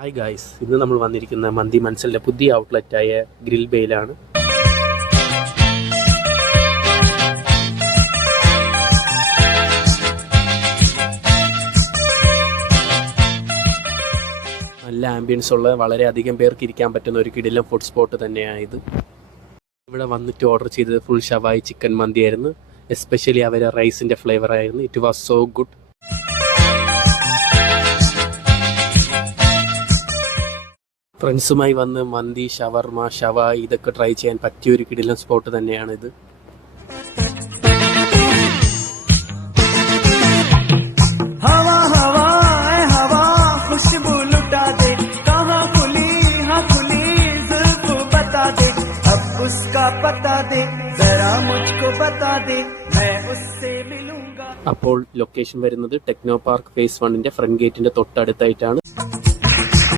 Hi guys, ഇന്ന് നമ്മൾ വന്നിരിക്കുന്ന മന്തി മൻസലിൻ്റെ പുതിയ ഔട്ട്ലെറ്റായ ഗ്രിൽ ബേയിലാണ്. നല്ല ആംബിയൻസ് ഉള്ള വളരെയധികം പേർക്ക് ഇരിക്കാൻ പറ്റുന്ന ഒരു കിടിലം ഫുഡ് സ്പോട്ട് തന്നെയാണിത്. ഇവിടെ വന്നിട്ട് ഓർഡർ ചെയ്തത് ഫുൾ ഷവായി ചിക്കൻ മന്തി ആയിരുന്നു. എസ്പെഷ്യലി അവരുടെ റൈസിൻ്റെ ഫ്ലേവർ ആയിരുന്നു. It was so good. ഫ്രണ്ട്സുമായി വന്ന് മന്തി, ഷവർമ, ഷവായി ഇതൊക്കെ ട്രൈ ചെയ്യാൻ പറ്റിയ ഒരു കിടിലൻ സ്പോട്ട് തന്നെയാണിത്. അപ്പോൾ ലൊക്കേഷൻ വരുന്നത് ടെക്നോ പാർക്ക് ഫേസ് 1 ഫ്രണ്ട് ഗേറ്റിന്റെ തൊട്ടടുത്തായിട്ടാണ്.